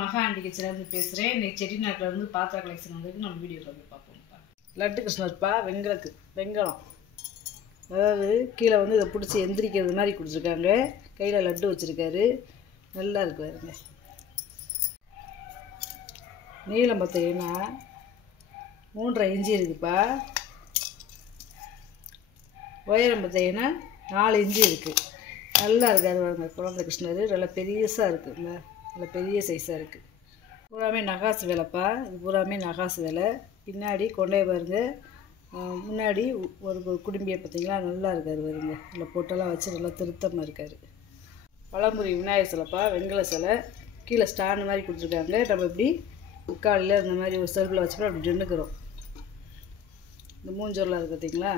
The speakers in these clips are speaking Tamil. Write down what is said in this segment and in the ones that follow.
மகாண்டி கிச்சன்லேருந்து பேசுகிறேன். இன்னைக்கு செட்டிநாட்டில் இருந்து பாத்திர கலெக்ஷன் வந்துருக்கு. நம்ம வீடியோவில் வந்து பார்ப்போம்ப்பா. லட்டு கிருஷ்ணர்ப்பா வெங்கலம், அதாவது கீழே வந்து இதை பிடிச்சி எந்திரிக்கிறது மாதிரி கொடுத்துருக்காங்க. கையில் லட்டு வச்சுருக்காரு, நல்லா இருக்குதுங்க. நீளம் பார்த்தீங்கன்னா 3.5 இன்ச்சு இருக்குப்பா. உயரம் பார்த்தீங்கன்னா 4 இன்ச்சு இருக்குது. நல்லா இருக்காது பாருங்க. குழந்தை கிருஷ்ணர் நல்லா பெரியசாக இருக்குங்க, நல்லா பெரிய சைஸாக இருக்குது. பூராமே நகாசு வேலைப்பா. இது பூராமே நகாசு வேலை. பின்னாடி கொண்டே பாருங்க, முன்னாடி ஒரு குடும்பியை பார்த்தீங்களா, நல்லா இருக்காரு பாருங்க. நல்லா பொட்டெல்லாம் வச்சு நல்லா திருத்தமாக இருக்கார். பழம்புரி விநாயகர் சிலைப்பா, வெங்கல சிலை. கீழே ஸ்டாண்டு மாதிரி கொடுத்துருக்காங்க. நம்ம இப்படி முக்காலில் இந்த மாதிரி ஒரு சர்க்கிள் வச்சுப்பா அப்படி நின்றுக்கிறோம். இந்த மூஞ்சொல்லாம் இருக்குது பார்த்தீங்களா,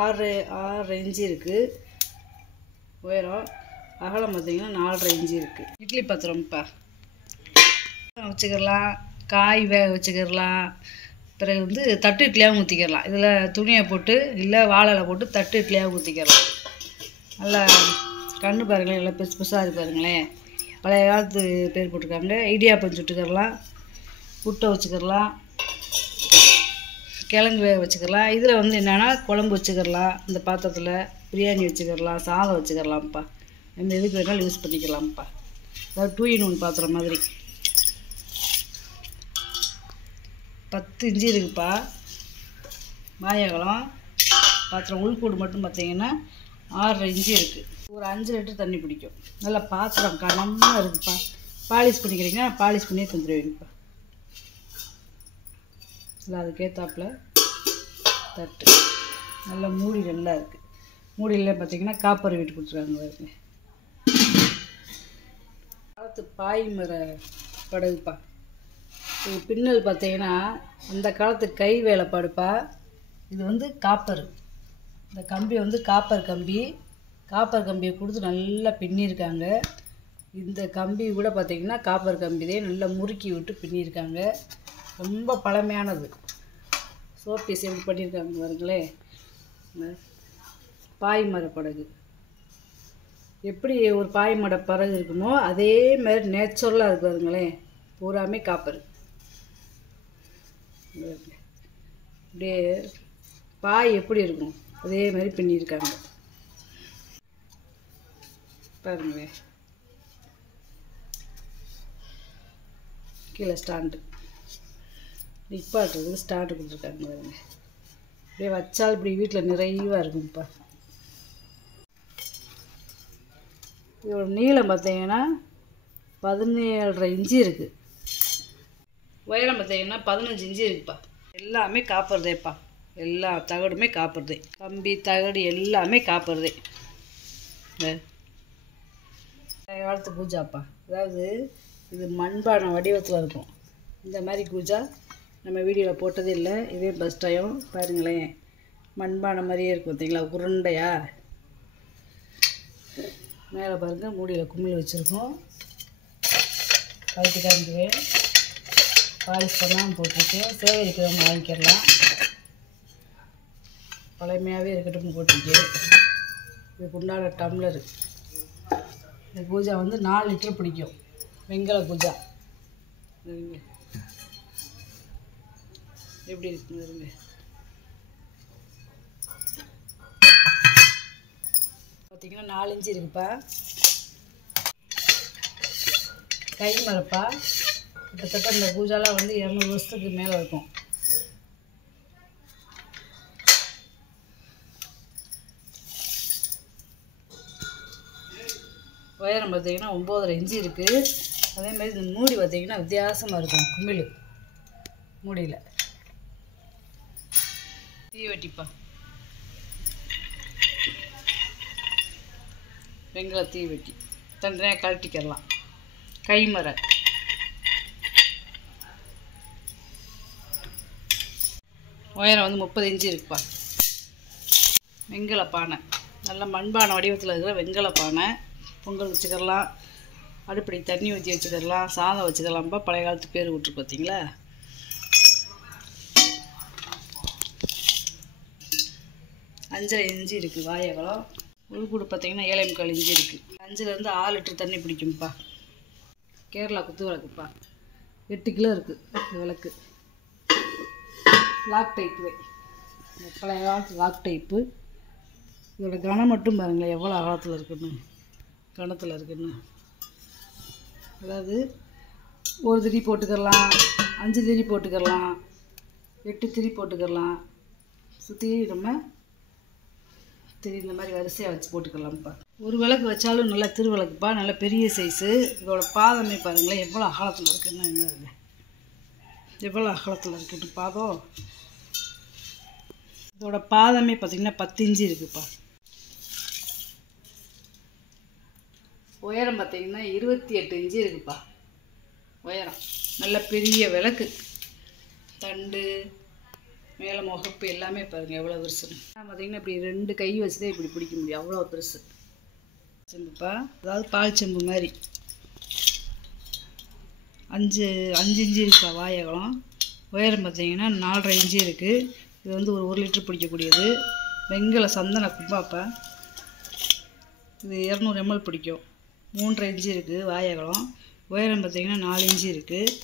6 இன்ச்சு இருக்குது உயரம். அகலம் பார்த்திங்கன்னா 4.5 இன்ச்சு இருக்குது. இட்லி பாத்திரம்ப்பா வச்சுக்கிடலாம், காய் வேக வச்சுக்கிடலாம். பிறகு வந்து தட்டு இட்லியாகவும் ஊற்றிக்கிடலாம். இதில் துணியை போட்டு இல்லை வாழை போட்டு தட்டு இட்லியாகவும் ஊற்றிக்கிடலாம். நல்லா கண்ணு பாருங்களேன், நல்லா பெருசு பெருசாக இருக்கு பாருங்களேன். பழைய காலத்து பேர் போட்டிருக்காங்க. இடியாப்பம் சுட்டுக்கிடலாம், புட்டை வச்சுக்கிடலாம், கிழங்கு வேக வச்சுக்கலாம். இதில் வந்து என்னென்னா குழம்பு வச்சுக்கிடலாம். இந்த பாத்திரத்தில் பிரியாணி வச்சுக்கிடலாம், சாதம் வச்சுக்கிடலாம்ப்பா. நம்ம எதுக்கு வேணாலும் யூஸ் பண்ணிக்கலாம்ப்பா. அதாவது 2 in 1 பாத்திரம் மாதிரி. 10 இன்ச்சு இருக்குப்பா மாயகலம். பாத்திரம் உள்கூடு மட்டும் பார்த்தீங்கன்னா 6.5 இன்ச்சு இருக்குது. ஒரு 5 லிட்டர் தண்ணி பிடிக்கும். நல்லா பாத்திரம் கனமாக இருக்குப்பா. பாலிஷ் பண்ணிக்கிறீங்கன்னா பாலிஷ் பண்ணியே தந்துடுவீங்கப்பா. இல்லை அதுக்கேற்றாப்பில் தட்டு நல்லா மூடி நல்லா இருக்குது. மூடியில் பார்த்தீங்கன்னா காப்பர் வீட்டு கொடுத்துருக்காங்க பாருங்க. காலத்து பாய் மர படகுப்பா. இது பின்னல் பார்த்தீங்கன்னா அந்த காலத்து கை வேலைப்பாடுப்பா. இது வந்து காப்பர். இந்த கம்பி வந்து காப்பர் கம்பியை கொடுத்து நல்லா பின்னியிருக்காங்க. இந்த கம்பி கூட பார்த்திங்கன்னா காப்பர் கம்பியே நல்லா முறுக்கி விட்டு பின்னியிருக்காங்க. ரொம்ப பழமையானது. சோப்பீஸ் எப்படி பண்ணியிருக்காங்க பாருங்களே. பாய் மர படகு எப்படி ஒரு பாய் மர படகு இருக்குமோ அதே மாதிரி நேச்சுரலாக இருக்கு பாருங்களேன். பூராமே காப்பர். அப்படியே பாய் எப்படி இருக்கும் அதே மாதிரி பின்னியிருக்காங்க பாருங்களே. கீழே ஸ்டாண்டு நிப்பாட்டுறதுக்கு ஸ்டாண்டு கொடுத்துருக்காங்க பாருங்க. அப்படியே வச்சால் இப்படி வீட்டில் நிறைவாக இருக்கும்ப்பா. இதோட நீளம் பார்த்தீங்கன்னா 17.5 இன்ச்சு இருக்குது. உயரம் பார்த்தீங்கன்னா 15 இன்ச்சு இருக்குப்பா. எல்லாமே காப்பர்தேப்பா. எல்லா தகடுமே காப்பர்தே. கம்பி தகடு எல்லாமே காப்பர்தே. காலத்து பூஜாப்பா. அதாவது இது மண்பானை வடிவத்தில் இருக்கும். இந்த மாதிரி பூஜா நம்ம வீடியோவில் போட்டதே இல்லை. இதே ஃபஸ்ட் டைம் பாருங்களேன். மண்பானை மாதிரியே இருக்கும் பார்த்தீங்களா, உருண்டையா. மேலே பாருங்கள் மூடியில் குமிழ் வச்சுருக்கோம். கழுத்து காமிக்கிறேன். பாலிஷ் பண்ணாமல் போட்டிருக்கேன். சேகரிக்கிறவங்க வாங்கிக்கிறலாம். பழமையாகவே இருக்கட்டும் போட்டிருக்கேன். இதுக்கு உண்டான டம்ளரு. இந்த பூஜா வந்து 4 லிட்டர் பிடிக்கும். வெங்கல பூஜா எப்படி இருக்குங்க. பார்த்தீங்கன்னா 4 இன்ச்சு இருக்குப்பா. கை மரப்பா. கிட்டத்தட்ட இந்த பூஜாலாம் வந்து 200 வருஷத்துக்கு மேலே இருக்கும். உயரம் பார்த்தீங்கன்னா 9.5 இன்ச்சு இருக்குது. அதேமாதிரி இந்த மூடி பார்த்தீங்கன்னா வித்தியாசமாக இருக்கும். குமிழ் மூடியில் தீவெட்டிப்பா. வெங்கல தீவெட்டி தனியாக கழட்டிக்கலாம். கைமர உயரம் வந்து 30 இன்ச்சு இருக்குப்பா. வெங்கல பானை. நல்ல மண்பானை வடிவத்தில் இருக்கிற வெங்கல பானை. பொங்கல் வச்சுக்கிடலாம், அடுப்படி தண்ணி ஊற்றி வச்சுக்கிடலாம், சாதம் வச்சுக்கலாம்ப்பா. பழைய காலத்து பேர் விட்டுருக்கு பார்த்தீங்களா. 5.5 இன்ச்சு இருக்குது வாயகலம். உள்கூடு பார்த்தீங்கன்னா 7.25 இன்ச்சு இருக்குது. 5லேருந்து 6 லிட்டர் தண்ணி பிடிக்கும்ப்பா. கேரளா குத்து விளக்குப்பா. 8 கிலோ இருக்குது இந்த விளக்கு. லாக் டைப்பு, இந்த பழைய காலத்து லாக் டைப்பு. இதோட கனம் மட்டும் பாருங்களேன் எவ்வளோ அகலத்தில் இருக்குன்னு, கணத்தில் இருக்குன்னு. அதாவது ஒரு திரி போட்டுக்கலாம், 5 திரி போட்டுக்கலாம், 8 திரி போட்டுக்கலாம். சுற்றி நம்ம திரி இந்த மாதிரி வரிசையாக வச்சு போட்டுக்கலாம்ப்பா. ஒரு விளக்கு வச்சாலும் நல்லா திருவிளக்குப்பா, நல்ல பெரிய சைஸு. இதோட பாதமே பாருங்களேன் எவ்வளோ அகலத்தில் இருக்குன்னு, எவ்வளோ அகலத்தில் இருக்குன்னு பாதம். இதோட பாதமே பார்த்திங்கன்னா 10 இன்ச்சு இருக்குதுப்பா. உயரம் பார்த்திங்கன்னா 28 இன்ச்சு இருக்குதுப்பா உயரம். நல்ல பெரிய விளக்கு. தண்டு மேலே முகப்பு எல்லாமே பாருங்கள் எவ்வளோ பெருசுன்னு. பார்த்திங்கன்னா இப்படி 2 கை வச்சுதான் இப்படி பிடிக்க முடியும், அவ்வளோ பெருசு செம்புப்பா. அதாவது பால் செம்பு மாதிரி 5 இன்ச்சு இருக்குப்பா வாயகலம். உயரம் பார்த்திங்கன்னா 4.5 இன்ச்சு இருக்குது. இது வந்து ஒரு 1 லிட்டர் பிடிக்கக்கூடியது. வெங்கல சந்தன கும்பாப்பா. இது 200 ml பிடிக்கும். 3.5 இன்ச்சு இருக்குது வாயகலம். உயரம் பார்த்திங்கன்னா 4 இன்ச்சு இருக்குது.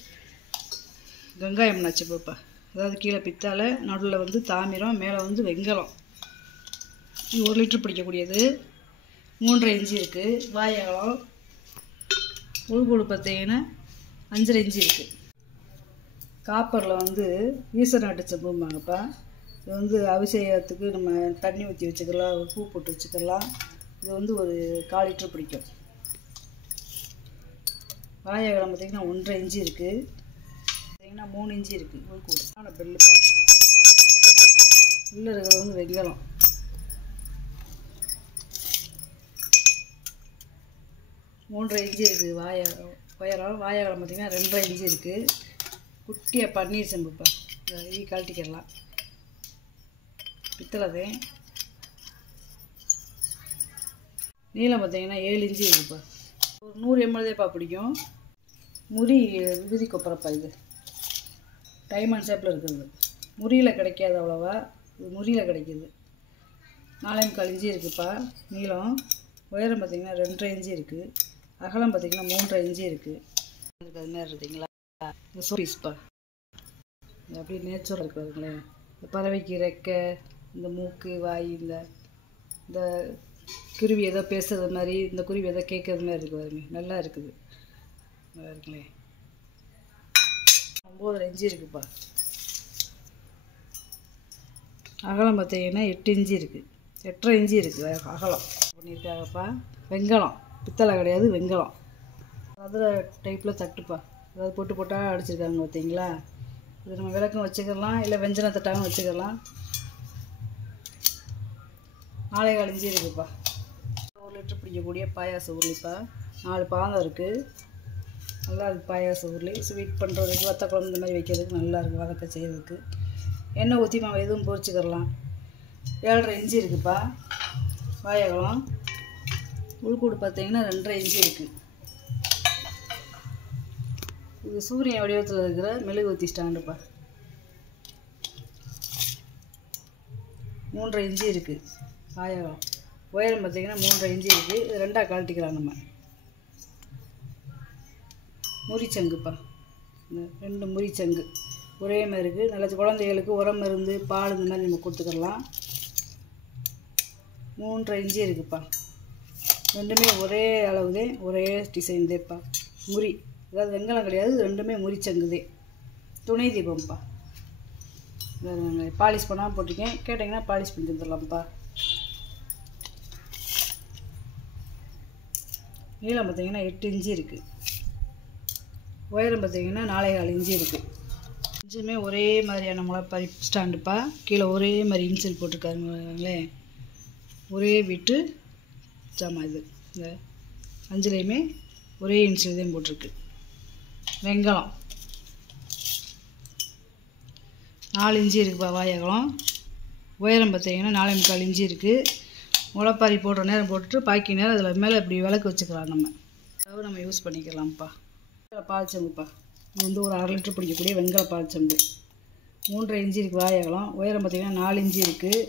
வெங்காயம் நச்சுப்பா. அதாவது கீழே பித்தாலை, நடுவில் வந்து தாமிரம், மேலே வந்து வெங்கலம். இது 1 லிட்டர் பிடிக்கக்கூடியது. 3.5 இன்ச்சு இருக்குது வாயகலம். உள்கூடு பார்த்திங்கன்னா 5.5 இன்ச்சு இருக்குது. காப்பரில் வந்து ஈச நாட்டு செம்பும்பாங்கப்பா. இது வந்து அபிஷேகத்துக்கு நம்ம தண்ணி ஊற்றி வச்சுக்கலாம், பூ போட்டு வச்சுக்கலாம். இது வந்து ஒரு 1/4 லிட்டர் பிடிக்கும். வாயகலம் பார்த்திங்கன்னா 1.5 இன்ச்சு இருக்குது. பார்த்திங்கன்னா 3 இன்ச்சு இருக்குது உள்கூடு. ஆனால் பெல்லுப்பா. உள்ள இருக்கிறது வந்து வெங்கலம். 3.5 இன்ச்சு இருக்குது உயரம். வாயகலம் பார்த்திங்கன்னா 2.5 இன்ச்சு இருக்குது. குட்டியாக பன்னீர் செம்புப்பா. இது கழட்டிக்கலாம். பித்தளை. நீளம் பார்த்திங்கன்னா 7 இன்ச்சு இருக்குதுப்பா. ஒரு 100 ml தேப்பா பிடிக்கும். முறி விபூதி கொப்பரைப்பா. இது டைமண்ட் ஷேப்பில் இருக்குது. முறியில் கிடைக்காது அவ்வளோவா, இது முறியில் கிடைக்கிது. 4.25 இன்ச்சு இருக்குதுப்பா நீளம். உயரம் பார்த்திங்கன்னா 2.5 இன்ச்சு இருக்குது. அகலம் பார்த்திங்கன்னா 3.5 இன்ச்சு இருக்குது. அது மாதிரி இருக்குதுங்களா. இந்த சோப்பீஸ்ப்பா. இது அப்படியே நேச்சுரல் இருக்குதுங்களேன். இந்த பறவைக்கு ரெக்கை, இந்த மூக்கு, வாய், இந்த குருவி ஏதோ பேசுகிறது மாதிரி, இந்த குருவி ஏதோ கேட்குறது மாதிரி இருக்குது பாருங்க. நல்லா இருக்குது இருக்குங்களே. 9.5 இன்ச்சு இருக்குதுப்பா. அகலம் பார்த்திங்கன்னா 8 இன்ச்சு இருக்குது. 8.5 இன்ச்சு இருக்குது அகலம் பண்ணியிருக்காங்கப்பா. வெங்கலம், பித்தளை கிடையாது, வெங்கலம். அதில் டைப்பில் தட்டுப்பா. அதாவது போட்டு போட்டால் அடிச்சிருக்காங்க பார்த்தீங்களா. இது நம்ம விளக்கும் வச்சுக்கலாம், இல்லை வெஞ்சன தட்டாகவும் வச்சுக்கலாம். 4.25 இன்ச்சு இருக்குதுப்பா. 1 லிட்டர் பிடிக்கக்கூடிய பாயாச உருளிப்பா. 4 பாதம் இருக்குது. நல்லா இருக்குது பாயாச உருளி. ஸ்வீட் பண்ணுறதுக்கு, வத்த குழம்பு இந்த மாதிரி வைக்கிறதுக்கு நல்லாயிருக்கும், வதக்க செய்கிறதுக்கு. எண்ணெய் ஊற்றி நம்ம எதுவும் பொரிச்சுக்கலாம். 7.5 இன்ச்சு இருக்குதுப்பா வாயகலம். உள்கூடு பார்த்திங்கன்னா 2.5 இன்ச்சு இருக்குது. இது சூரியன் வடிவத்தில் இருக்கிற மெழுகுவத்தி ஸ்டாண்டுப்பா. 3.5 இன்ச்சு இருக்குது வாயகம். உயரம் பார்த்திங்கன்னா 3.5 இன்ச்சு இருக்குது. இது 2ஆக கழட்டிக்கலாம் நம்ம. முறிச்சங்குப்பா. இந்த 2 முறிச்சங்கு ஒரே மாதிரி இருக்குது. நல்ல குழந்தைகளுக்கு உரம் மருந்து, பால் இந்த மாதிரி நம்ம கொடுத்துக்கலாம். 3.5 இன்ச்சு இருக்குதுப்பா. ரெண்டுமே ஒரே அளவுதே, ஒரே டிசைன் தேப்பா. முறி, அதாவது வெங்கலம் கிடையாது, ரெண்டுமே முறிச்சங்குதே. துணை தீபம்ப்பா. பாலிஷ் பண்ணாமல் போட்டிருக்கேன், கேட்டிங்கன்னா பாலிஷ் பண்ணி தந்துடலாம்ப்பா. நீளம் பார்த்திங்கன்னா 8 இன்ச்சு இருக்குது. உயரம் பார்த்திங்கன்னா 4.25 இன்ச்சு இருக்குது. இன்ச்சுமே ஒரே மாதிரியான முளைப்பாரி ஸ்டாண்டுப்பா. கீழே ஒரே மாதிரி இன்சில் போட்டிருக்காருங்களே, ஒரே வீட்டு ஜாமான். இது இந்த 5லேயுமே ஒரே இன்சில் தான் போட்டிருக்கு. வெங்கலம் 4 இன்ச்சு இருக்குப்பா வாயகலம். உயரம் பார்த்திங்கன்னா 4.25 இன்ச்சு இருக்குது. முளைப்பாரி போடுற நேரம் போட்டுட்டு பாக்கி நேரம் அதில் மேலே இப்படி விளக்கு வச்சுக்கலாம். நம்ம யூஸ் பண்ணிக்கலாம்ப்பா. பால் செம்புப்பா. இது வந்து ஒரு 1/2 லிட்டர் பிடிக்கக்கூடிய வெங்கல பால் செம்பு. 3.5 இன்ச்சு இருக்குது வாயகலம். உயரம் பார்த்திங்கன்னா 4 இன்ச்சு இருக்குது.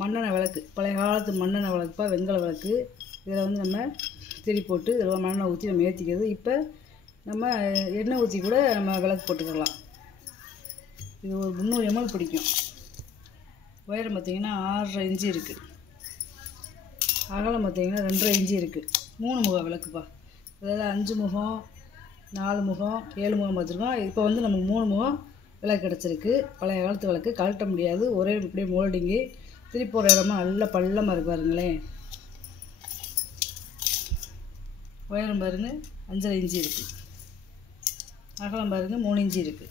மண்ணெண்ணெய் விளக்கு, பழைய காலத்து மண்ணெண்ணெய் விளக்குப்பா, வெண்கல விளக்கு. இதில் வந்து நம்ம திரி போட்டு இதில் மண்ணெண்ணெய் ஊற்றி நம்ம ஏற்றிக்கிறது. இப்போ நம்ம எண்ணெய் ஊற்றி கூட நம்ம விளக்கு போட்டுக்கலாம். இது ஒரு 300 ml பிடிக்கும். உயரம் பார்த்திங்கன்னா 6.5 இன்ச்சு இருக்குது. அகலம் பார்த்திங்கன்னா 2.5 இன்ச்சு இருக்குது. 3 முகம் விளக்குப்பா. அதாவது 5 முகம், 4 முகம், 7 முகம் பார்த்துருக்கோம். இப்போ வந்து நமக்கு 3 முகம் விளக்கு கிடச்சிருக்கு. பழைய காலத்து விளக்கு, கழட்ட முடியாது. ஒரே இப்படியே மோல்டிங்கு. திருப்பி போகிற இடமா நல்ல பள்ளமாக இருக்கு பாருங்களேன். உயரம் பாருங்கள் 5.5 இன்ச்சு இருக்குது. அகலம் பாருங்கள் 3 இன்ச்சு இருக்குது.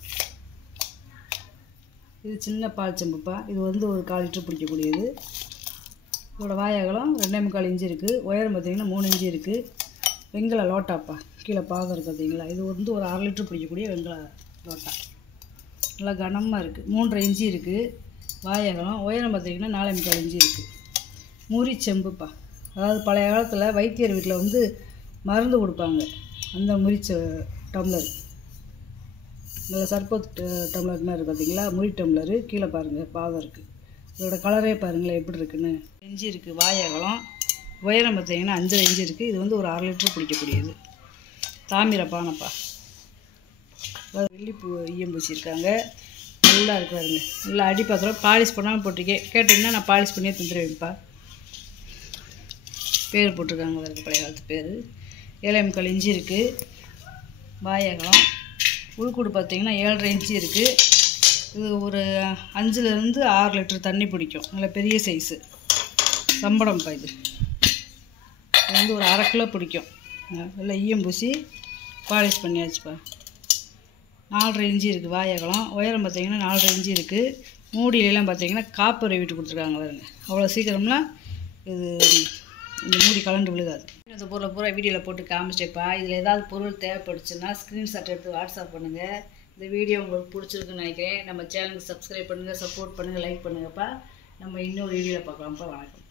இது சின்ன பால் செம்புப்பா. இது வந்து ஒரு 1/4 லிட்டர் பிடிக்கக்கூடியது. இதோட வாய் அகலம் 2.25 இன்ச்சு இருக்குது. உயரம் பார்த்திங்கன்னா 3 இன்ச்சு இருக்குது. வெண்கல லோட்டாப்பா, கீழே பாதம் இருக்குது பார்த்தீங்களா. இது வந்து ஒரு 1/2 லிட்டர் பிடிக்கக்கூடிய வெண்கல லோட்டா. நல்லா கனமாக இருக்குது. 3.5 இன்ச்சு இருக்குது வாய் அகலம். உயரம் பார்த்திங்கன்னா 4.25 இன்ச்சு இருக்குது. முறி செம்புப்பா. அதாவது பழைய காலத்தில் வைத்தியர் வீட்டில் வந்து மருந்து கொடுப்பாங்க. அந்த முறி டம்ளர், இந்த சர்பத் டம்ளர் மாதிரி இருக்குது பார்த்தீங்களா, முறி டம்ளரு. கீழே பாருங்கள் பாதம் இருக்குது. இதோட கலரே பாருங்களேன் எப்படி இருக்குன்னு. இன்ச்சு இருக்குது வாய் அகலம். உயரம் பார்த்திங்கன்னா 5.5 இன்ச்சு இருக்குது. இது வந்து ஒரு 1/2 லிட்டர் பிடிக்கக்கூடியது. தாமிர பானைப்பா. வெள்ளிப்பூ ஈயம் பூசியிருக்காங்க. நல்லா இருக்காருங்க. நல்லா அடி பாத்திரம் பாலிஷ் பண்ணாமல் போட்டிருக்கேன். கேட்டிங்கன்னா நான் பாலிஷ் பண்ணியே தந்துடுவேன்ப்பா. பேர் போட்டிருக்காங்க பாருங்க, பழைய காலத்து பேர். 7.25 இன்ச்சு இருக்குது வாய் அகலம். உள்கூடு பார்த்திங்கன்னா 7.5 இன்ச்சு இருக்குது. இது ஒரு 5லேருந்து 6 லிட்டர் தண்ணி பிடிக்கும். நல்ல பெரிய சைஸு சம்படம்ப்பா. இது வந்து ஒரு 1/2 கிலோ பிடிக்கும். நல்லா ஈயம் பூசி பாலிஷ் பண்ணியாச்சுப்பா. 4.5 இன்ச்சு இருக்குது வாய் அகலம். உயரம் பார்த்திங்கன்னா 4.5 இன்ச்சு இருக்குது. மூடியிலலாம் பார்த்திங்கன்னா காப்பர் விட்டு கொடுத்துருக்காங்க பாருங்க. அவ்வளோ சீக்கிரம்லாம் இது இந்த மூடி கலண்டு விழுகாது. இந்த பொருளை பூரா வீடியோவில் போட்டு காமிச்சிட்டேப்பா. இதில் ஏதாவது பொருள் தேவைப்படுச்சுன்னா ஸ்க்ரீன்ஷாட் எடுத்து வாட்ஸ்அப் பண்ணுங்கள். இந்த வீடியோ உங்களுக்கு பிடிச்சிருக்குன்னு நினைக்கிறேன். நம்ம சேனலுக்கு சப்ஸ்கிரைப் பண்ணுங்கள், சப்போர்ட் பண்ணுங்கள், லைக் பண்ணுங்கப்பா. நம்ம இன்னொரு வீடியோவில் பார்க்கலாம்ப்பா. வணக்கம்.